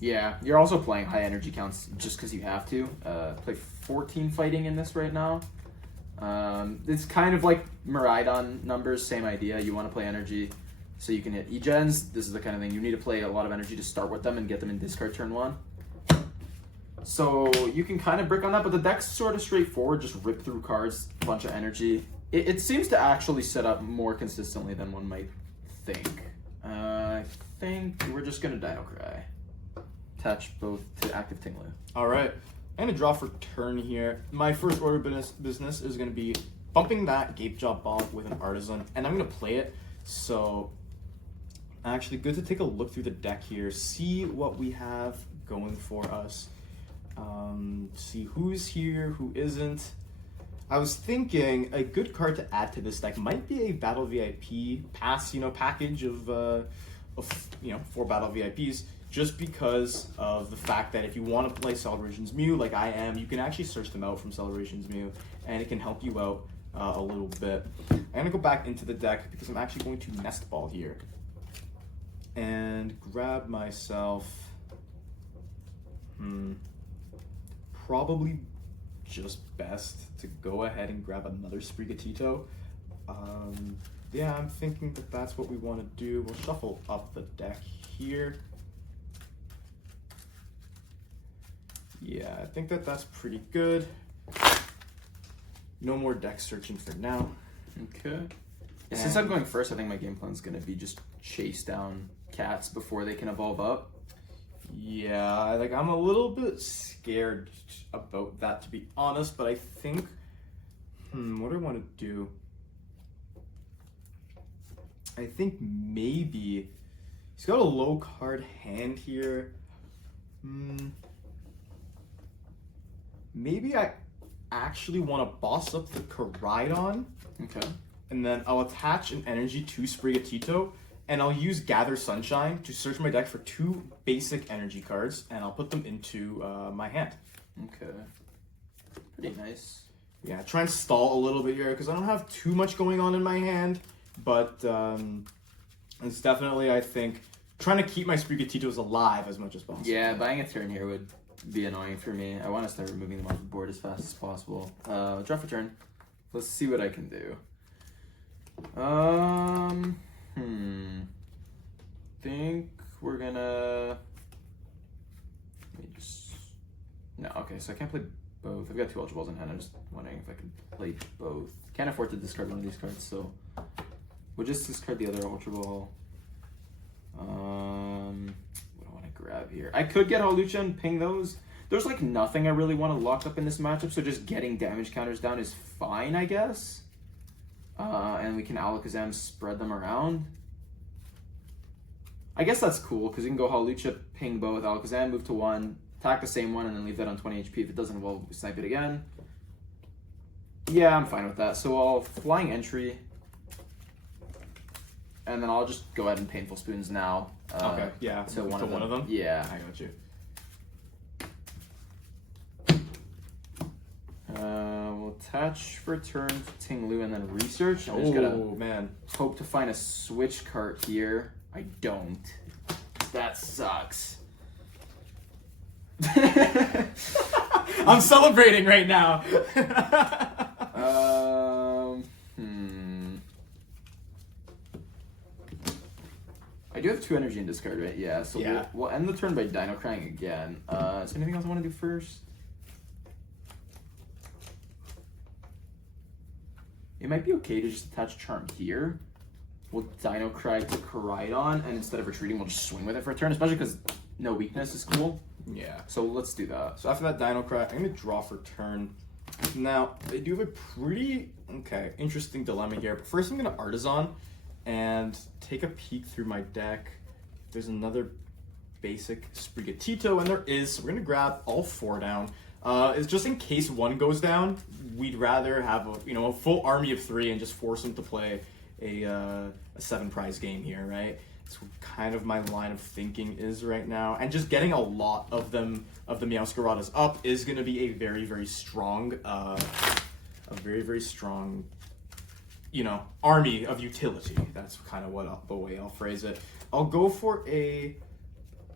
Yeah, you're also playing high energy counts just because you have to. Play 14 fighting in this right now. It's kind of like Miraidon numbers, same idea. You want to play energy so you can hit E-Gens. This is the kind of thing you need to play a lot of energy to start with them and get them in discard turn 1. So you can kind of brick on that, but the deck's sort of straightforward. Just rip through cards, bunch of energy. It seems to actually set up more consistently than one might think. I think we're just going to Dino Cry. Attach both to active Ting-Lu. All right. I'm going to draw for turn here. My first order of business is going to be bumping that Gape Job Ball with an Artisan, and I'm going to play it. So actually good to take a look through the deck here, see what we have going for us, see who's here, who isn't. I was thinking a good card to add to this deck might be a Battle VIP pass, package of 4 Battle VIPs, just because of the fact that if you want to play Celebrations Mew like I am, you can actually search them out from Celebrations Mew, and it can help you out a little bit. I'm going to go back into the deck because I'm actually going to Nest Ball here and grab myself probably just best to go ahead and grab another Sprigatito. Yeah, I'm thinking that that's what we want to do. We'll shuffle up the deck here. Yeah, I think that that's pretty good. No more deck searching for now. Okay. Yeah, since I'm going first, I think my game plan is going to be just chase down cats before they can evolve up. Yeah, I'm a little bit scared about that, to be honest, but I think, what do I want to do? I think maybe, he's got a low card hand here. Maybe I actually want to boss up the Koraidon. Okay. And then I'll attach an energy to Sprigatito, and I'll use Gather Sunshine to search my deck for 2 basic energy cards, and I'll put them into my hand. Okay. Pretty nice. Yeah, try and stall a little bit here, because I don't have too much going on in my hand, but it's definitely, I think, trying to keep my Sprigatititos alive as much as possible. Yeah, buying a turn here would be annoying for me. I want to start removing them off the board as fast as possible. Draw for turn. Let's see what I can do. Think we're gonna. Let me just. No, okay, so I can't play both. I've got 2 Ultra Balls in hand. I'm just wondering if I can play both. Can't afford to discard one of these cards, so we'll just discard the other Ultra Ball. What do I want to grab here? I could get Hawlucha and ping those. There's like nothing I really want to lock up in this matchup, so just getting damage counters down is fine, I guess. And we can Alakazam spread them around. I guess that's cool, because we can go Hawlucha, ping both, Alakazam, move to 1, attack the same one, and then leave that on 20 HP. If it doesn't evolve, we snipe it again. Yeah, I'm fine with that. So I'll Flying Entry, and then I'll just go ahead and Painful Spoons now. Okay, yeah, to one of them? Yeah. I got you. We'll attach for turn to Ting-Lu and then research. I'm just gonna hope to find a switch card here. I don't. That sucks. I'm celebrating right now. I do have 2 energy in discard, right? Yeah, so yeah. We'll end the turn by Dino Crying again. Is there anything else I want to do first? It might be okay to just attach Charm here. We'll Dino Cry to Koraidon, and instead of retreating, we'll just swing with it for a turn, especially because no weakness is cool. Yeah. So let's do that. So after that Dino Cry, I'm going to draw for turn. Now, I do have a pretty, interesting dilemma here. But first, I'm going to Artisan and take a peek through my deck. There's another basic Sprigatito, and there is. So we're going to grab all 4 down. It's just in case one goes down, we'd rather have a full army of 3 and just force them to play a 7 prize game here, right? That's what kind of my line of thinking is right now. And just getting a lot of them, of the Meowscaradas up, is going to be a very, very strong, army of utility. That's kind of the way I'll phrase it. I'll go for a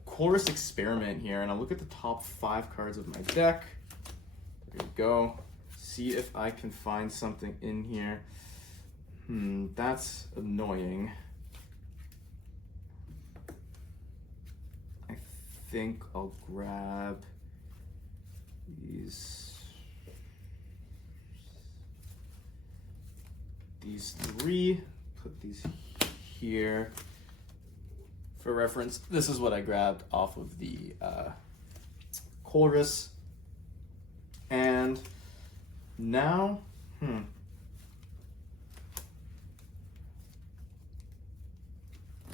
Chorus Experiment here, and I'll look at the top 5 cards of my deck. There we go. See if I can find something in here. That's annoying. I think I'll grab these 3, put these here. For reference, this is what I grabbed off of the Chorus. And now,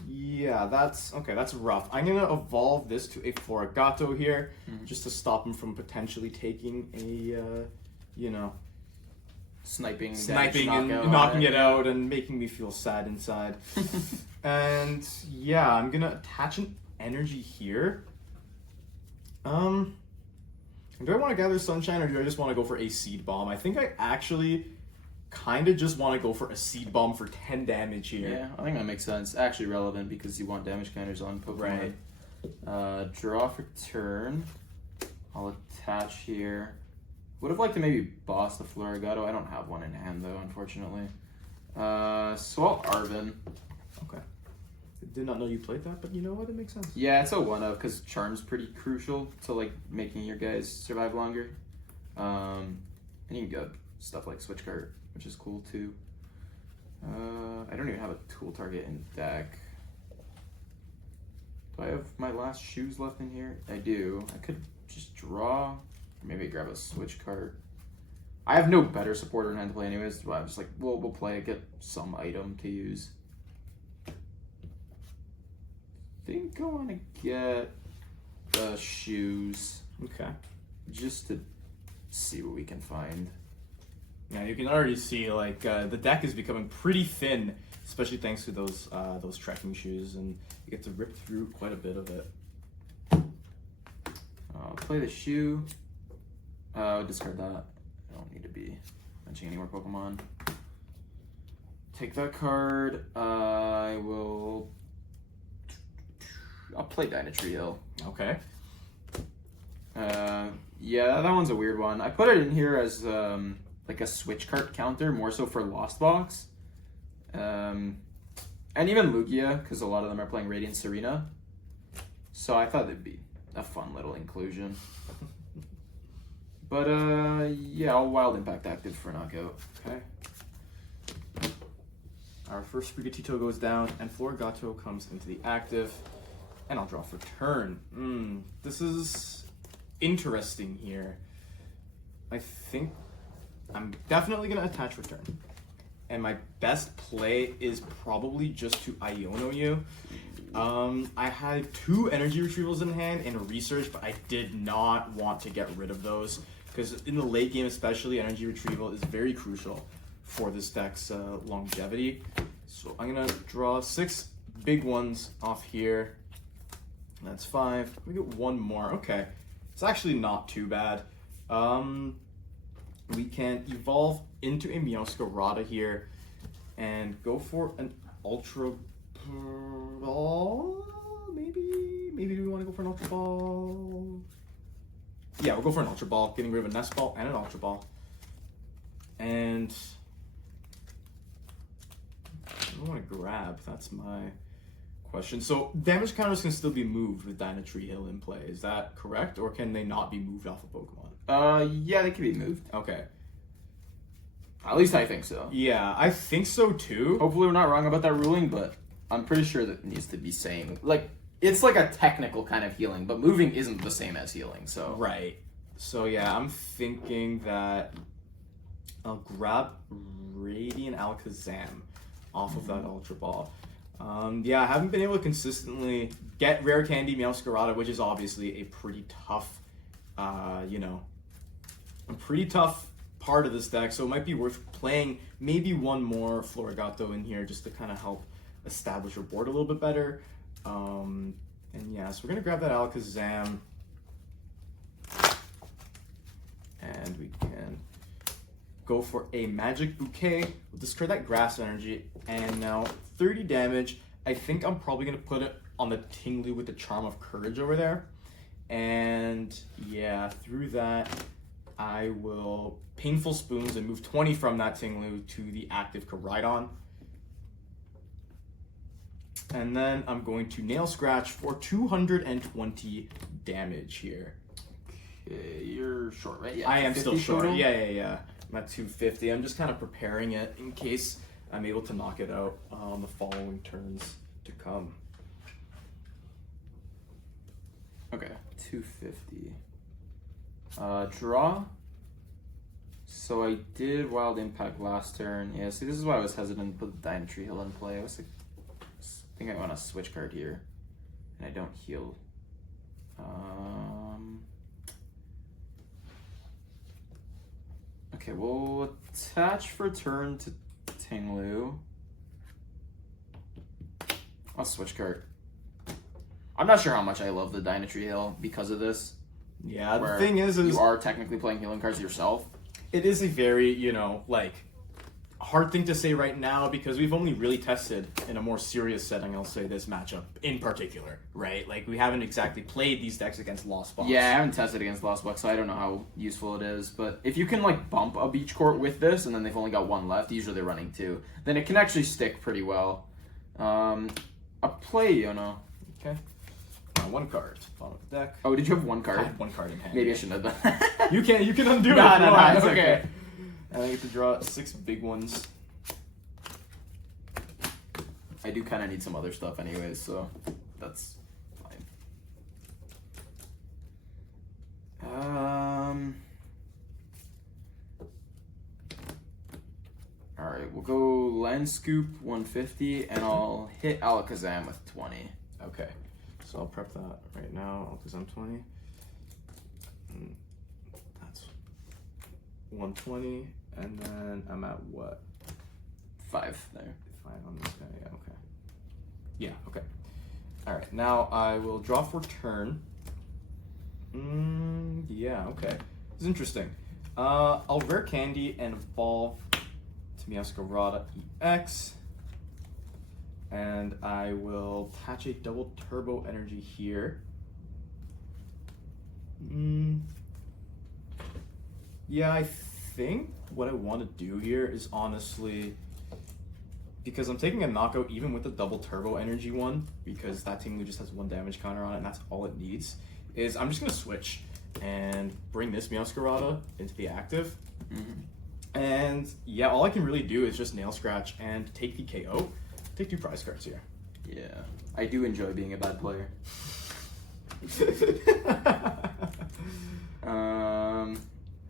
yeah, that's rough. I'm gonna evolve this to a Florigato here, just to stop him from potentially taking a, sniping and knocking it out and making me feel sad inside. And yeah, I'm gonna attach an energy here. Do I want to gather Sunshine, or do I just want to go for a Seed Bomb? I think I actually kind of just want to go for a Seed Bomb for 10 damage here. Yeah, I think that makes sense. Actually relevant because you want damage counters on Pokemon. Right. Draw for turn. I'll attach here. Would have liked to maybe boss the Florigato. I don't have one in hand though, unfortunately. So I'll Arven. Okay. I did not know you played that, but you know what? It makes sense. Yeah, it's a 1-of because Charm's pretty crucial to like making your guys survive longer. And you can get stuff like Switch Card, which is cool too. I don't even have a tool target in deck. Do I have my last shoes left in here? I do. I could just draw. Maybe grab a Switch card. I have no better supporter in hand to play anyways. But I'm just like, we'll play, get some item to use. I think I want to get the shoes. Okay. Just to see what we can find. Yeah, you can already see like the deck is becoming pretty thin, especially thanks to those trekking shoes, and you get to rip through quite a bit of it. I'll play the shoe. Discard that. I don't need to be benching any more Pokemon. Take that card. I will I'll play Dynatree Hill. Okay. Yeah, that one's a weird one. I put it in here as like a switch card counter, more so for Lost Box. And even Lugia, because a lot of them are playing Radiant Serena. So I thought it'd be a fun little inclusion. But yeah, I'll Wild Impact active for knockout. Okay. Our first Sprigatito goes down, and Florigato comes into the active, and I'll draw for turn. This is interesting here. I think I'm definitely going to attach return. And my best play is probably just to Iono you. I had 2 energy retrievals in hand and a research, but I did not want to get rid of those. Because in the late game especially, energy retrieval is very crucial for this deck's longevity. So I'm going to draw 6 big ones off here. That's 5. We get 1 more. Okay. It's actually not too bad. We can evolve into a Meowscarada here and go for an Ultra Ball. Maybe we want to go for an Ultra Ball. Yeah, we'll go for an Ultra Ball, getting rid of a Nest Ball and an Ultra Ball. And I don't want to grab. That's my question. So damage counters can still be moved with Dynatree Hill in play. Is that correct, or can they not be moved off of Pokemon? Yeah, they can be moved. Okay. At least I think so. Yeah, I think so too. Hopefully we're not wrong about that ruling, but I'm pretty sure that it needs to be saying, like, it's like a technical kind of healing, but moving isn't the same as healing, so. Right. So yeah, I'm thinking that I'll grab Radiant Alakazam off of that Ultra Ball. Yeah, I haven't been able to consistently get Rare Candy Meowscarada, which is obviously a pretty tough, a pretty tough part of this deck, so it might be worth playing maybe 1 more Florigato in here just to kind of help establish your board a little bit better. And yeah, so we're gonna grab that Alakazam, and we can go for a Magic Bouquet. We'll discard that Grass Energy, and now 30 damage. I think I'm probably gonna put it on the Ting-Lu with the Charm of Courage over there, and yeah, through that I will Painful Spoons and move 20 from that Ting-Lu to the active Koraidon. And then I'm going to Nail Scratch for 220 damage here. Okay, you're short, right? Yeah, I am still short. Total? Yeah. I'm at 250. I'm just kind of preparing it in case I'm able to knock it out on the following turns to come. Okay, 250. Draw. So I did Wild Impact last turn. Yeah, see, this is why I was hesitant to put the Dynatree Hill in play. I was like, I think I want a switch card here, and I don't heal. Okay, we'll attach for turn to Ting-Lu. I'll switch card. I'm not sure how much I love the Dynatree Hill because of this. Yeah, the thing is you are technically playing healing cards yourself. It is a very, hard thing to say right now because we've only really tested in a more serious setting, I'll say, this matchup in particular, right? Like, we haven't exactly played these decks against Lost Box. Yeah, I haven't tested against Lost Box, so I don't know how useful it is. But if you can, bump a Beach Court with this, and then they've only got 1 left, usually they're running 2, then it can actually stick pretty well. A play, Okay. 1 card. Bottom of the deck. Oh, did you have 1 card? I had 1 card in hand. Maybe I shouldn't have done that. You can undo it. No, it's okay. And I get to draw 6 big ones. I do kind of need some other stuff anyways, so that's fine. Alright, we'll go Land Scoop 150, and I'll hit Alakazam with 20. Okay, so I'll prep that right now. Alakazam 20. That's 120, and then I'm at what? 5 there. 5 on this guy, yeah, okay. Yeah, okay. Alright, now I will draw for turn. Yeah, okay. This is interesting. I'll Rare Candy and evolve to Meowscarada EX. And I will attach a double turbo energy here. Yeah, I think what I want to do here is honestly, because I'm taking a knockout even with the double turbo energy one, because that Ting-Lu just has 1 damage counter on it and that's all it needs, is I'm just going to switch and bring this Meowscarada into the active. And yeah, all I can really do is just Nail Scratch and take the KO. Take 2 prize cards here. Yeah, I do enjoy being a bad player.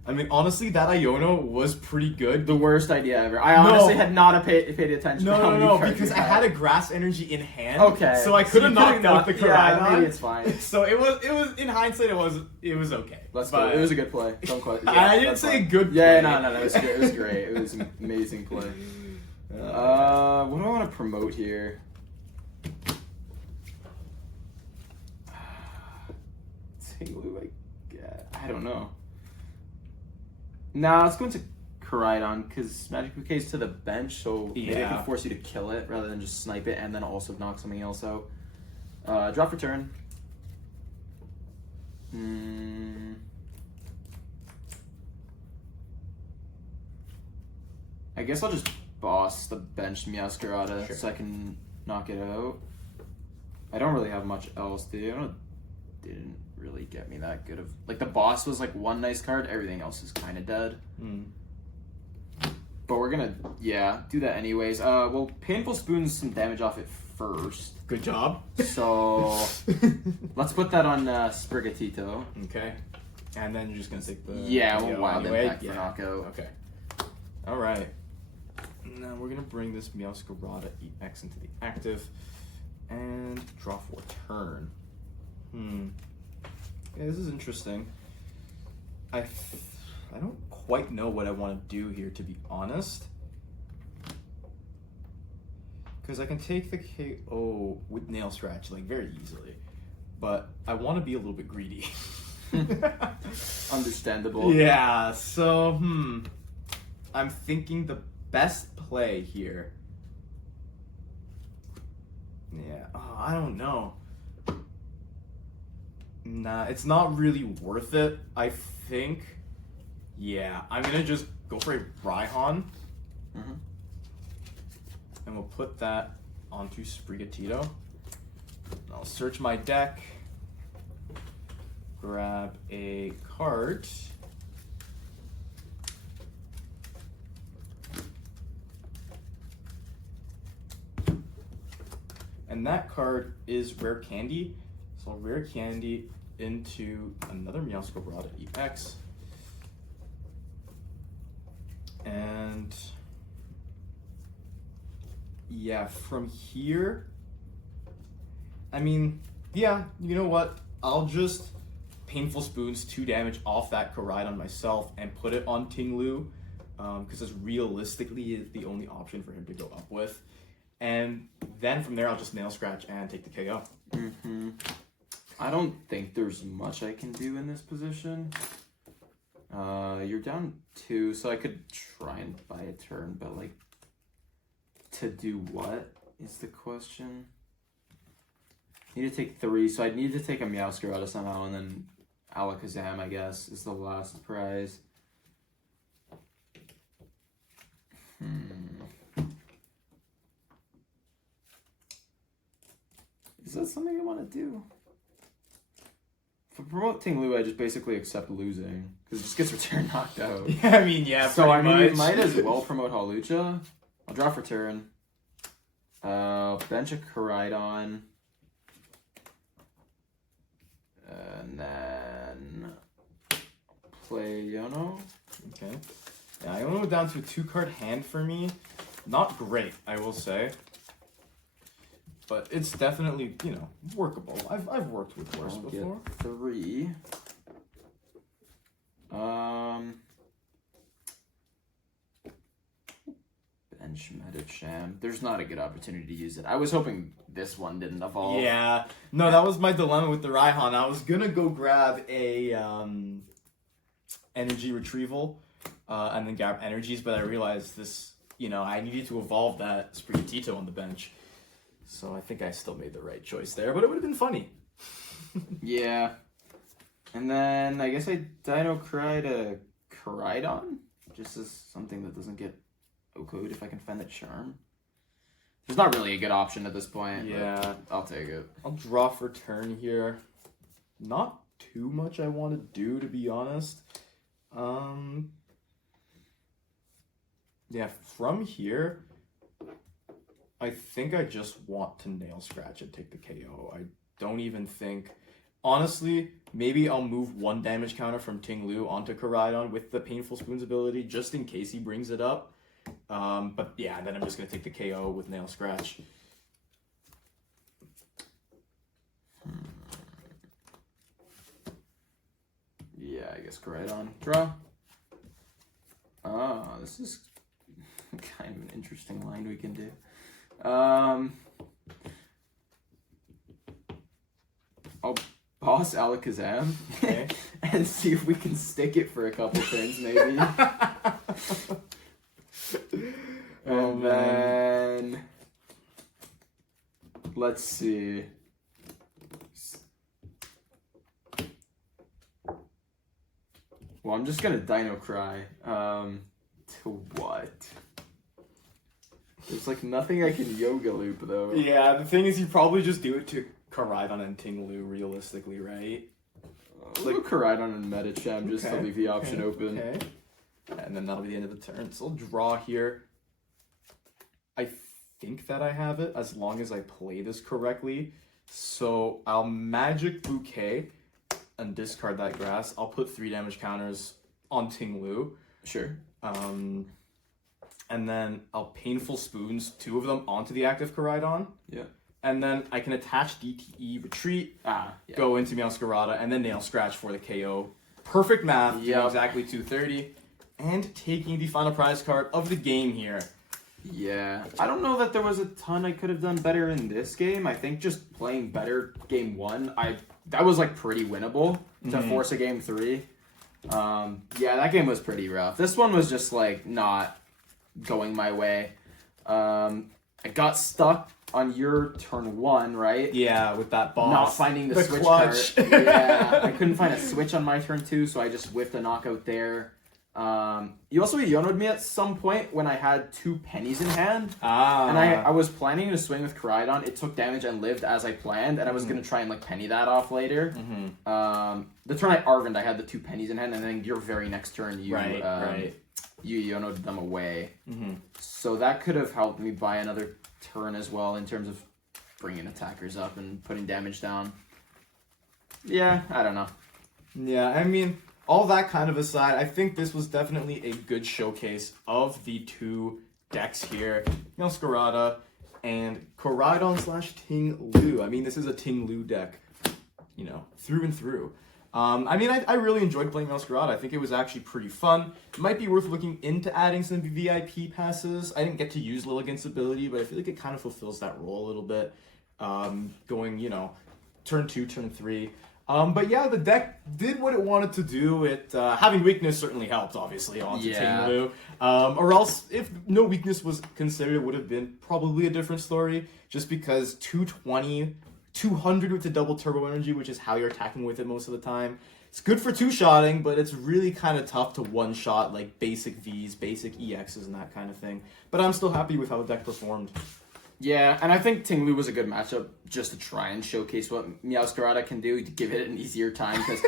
I mean, honestly, that Iono was pretty good. The worst idea ever. I honestly had not paid attention to how many cards because you I had a grass energy in hand. Okay. So I could have knocked out the Koraidon. Yeah, maybe it's fine. So it was in hindsight it was okay. Let's go. It was a good play. Don't quite. Yeah, I didn't say good play. Yeah, no, it was good. It was great. It was an amazing play. What do I want to promote here? Ting-Lu, I don't know. Nah, let's go into Koraidon because Magic Bouquet's to the bench, so maybe I can force you to kill it rather than just snipe it and then also knock something else out. Draw for turn. I guess I'll just boss the bench Meowscarada so I can knock it out. I don't really have much else, didn't really get me that good of, like, the boss was like 1 nice card, everything else is kind of dead. But we're gonna do that anyways. Well, Painful Spoon's some damage off it first. Good job. So let's put that on Sprigatito. Okay. And then you're just gonna take the we'll Wild Impact for knockout. Okay. Alright. Now we're gonna bring this Meowscarada EX into the active and draw for turn. Yeah, this is interesting. I don't quite know what I want to do here, to be honest. Because I can take the KO with Nail Scratch, like, very easily. But I want to be a little bit greedy. Understandable. Yeah, so, I'm thinking the best play here. Yeah, I don't know. Nah, it's not really worth it, I think. Yeah, I'm gonna just go for a Raihan. And we'll put that onto Sprigatito. I'll search my deck, grab a card. And that card is Rare Candy. So I'll Rare Candy into another Meowscarada EX. And yeah, from here, I mean, yeah, you know what? I'll just Painful Spoons 2 damage off that Koraidon myself and put it on Ting-Lu, because it's realistically the only option for him to go up with. And then from there, I'll just Nail Scratch and take the KO. I don't think there's much I can do in this position. You're down 2, so I could try and buy a turn, but, like, to do what is the question? I need to take 3, so I'd need to take a Meowscarada somehow, and then Alakazam, I guess, is the last prize. Is that something I want to do? For promote Ting-Lu, I just basically accept losing because it just gets return knocked out. Yeah, I mean, yeah. So I mean, might as well promote Hawlucha. I'll draw for turn. Bench a Koraidon, and then play Iono. Okay. Yeah, Iono went down to a 2-card hand for me. Not great, I will say. But it's definitely, you know, workable. I've worked with worse before. Get 3. Bench Medicham. There's not a good opportunity to use it. I was hoping this one didn't evolve. Yeah. No, that was my dilemma with the Raihan. I was gonna go grab a energy retrieval and then grab energies, but I realized this, you know, I needed to evolve that Sprigatito on the bench. So I think I still made the right choice there, but it would have been funny. Yeah. And then I guess I Dino Cry to Koraidon, just as something that doesn't get O-code if I can find that charm. There's not really a good option at this point. Yeah. I'll take it. I'll draw for turn here. Not too much I want to do, to be honest. Yeah, from here, I think I just want to nail scratch and take the KO. I don't even think... Honestly, maybe I'll move 1 damage counter from Ting-Lu onto Koraidon with the Painful Spoons ability, just in case he brings it up. But yeah, then I'm just going to take the KO with nail scratch. Yeah, I guess Koraidon. Draw. Oh, this is kind of an interesting line we can do. I'll boss Alakazam and see if we can stick it for a couple turns, maybe. And then let's see. Well, I'm just gonna Dino Cry. To what? There's like nothing I can Yoga Loop though. Yeah, the thing is, you probably just do it to Koraidon and Ting-Lu, realistically, right? Like Koraidon and Medicham, just to leave the option open. Okay. And then that'll be the end of the turn. So I'll draw here. I think that I have it, as long as I play this correctly. So I'll Magic Bouquet and discard that grass. I'll put 3 damage counters on Ting-Lu. Sure. And then I'll Painful Spoons 2 of them onto the active Koraidon. Yeah. And then I can attach DTE, retreat, go into Meowscarada, and then nail scratch for the KO. Perfect math. Yeah. Exactly 230. And taking the final prize card of the game here. Yeah. I don't know that there was a ton I could have done better in this game. I think just playing better game 1, that was like pretty winnable to force a game 3. Yeah, that game was pretty rough. This one was just like not going my way. I got stuck on your turn 1, right? Yeah, with that boss. Not finding the switch clutch. card. Yeah, I couldn't find a switch on my turn 2, so I just whiffed a knockout there. You also Yono'd me at some point when I had 2 pennies in hand. And I was planning to swing with Koraidon. It took damage and lived as I planned, and I was going to try and like penny that off later. The turn I Arvened, I had the 2 pennies in hand, and then your very next turn, you you Yono'd them away. So that could have helped me buy another turn as well in terms of bringing attackers up and putting damage down. Yeah, I don't know. Yeah, I mean, all that kind of aside, I think this was definitely a good showcase of the 2 decks here. Meowscarada and Koraidon / Ting-Lu. I mean, this is a Ting-Lu deck, you know, through and through. I mean, I really enjoyed playing Meowscarada. I think it was actually pretty fun. It might be worth looking into adding some VIP passes. I didn't get to use Lilligant's ability, but I feel like it kind of fulfills that role a little bit. Going, you know, turn 2, turn 3. But yeah, the deck did what it wanted to do. It having weakness certainly helped, obviously, onto Ting-Lu. Or else, if no weakness was considered, it would have been probably a different story. Just because 220, 200 with the double turbo energy, which is how you're attacking with it most of the time. It's good for 2-shotting, but it's really kind of tough to 1-shot like basic Vs, basic EXs, and that kind of thing. But I'm still happy with how the deck performed. Yeah, and I think Ting-Lu was a good matchup just to try and showcase what Meowscarada can do to give it an easier time, because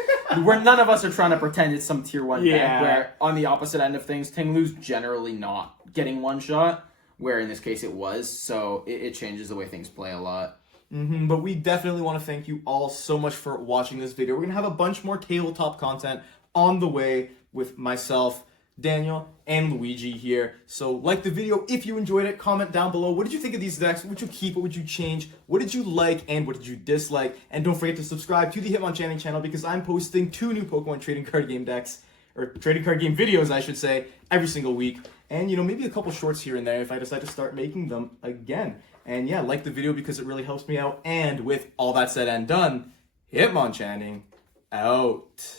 none of us are trying to pretend it's some tier 1 deck, where on the opposite end of things, Ting-Lu's generally not getting 1-shot, where in this case it was, so it changes the way things play a lot. But we definitely want to thank you all so much for watching this video. We're going to have a bunch more tabletop content on the way with myself, Daniel, and Luigi here. So like the video if you enjoyed it. Comment down below. What did you think of these decks? What would you keep? What would you change? What did you like and what did you dislike? And don't forget to subscribe to the Hitmonchanning channel, because I'm posting 2 new Pokemon trading card game decks, or trading card game videos, I should say, every single week. And, you know, maybe a couple shorts here and there if I decide to start making them again. And yeah, like the video because it really helps me out. And with all that said and done, Hitmonchanning out.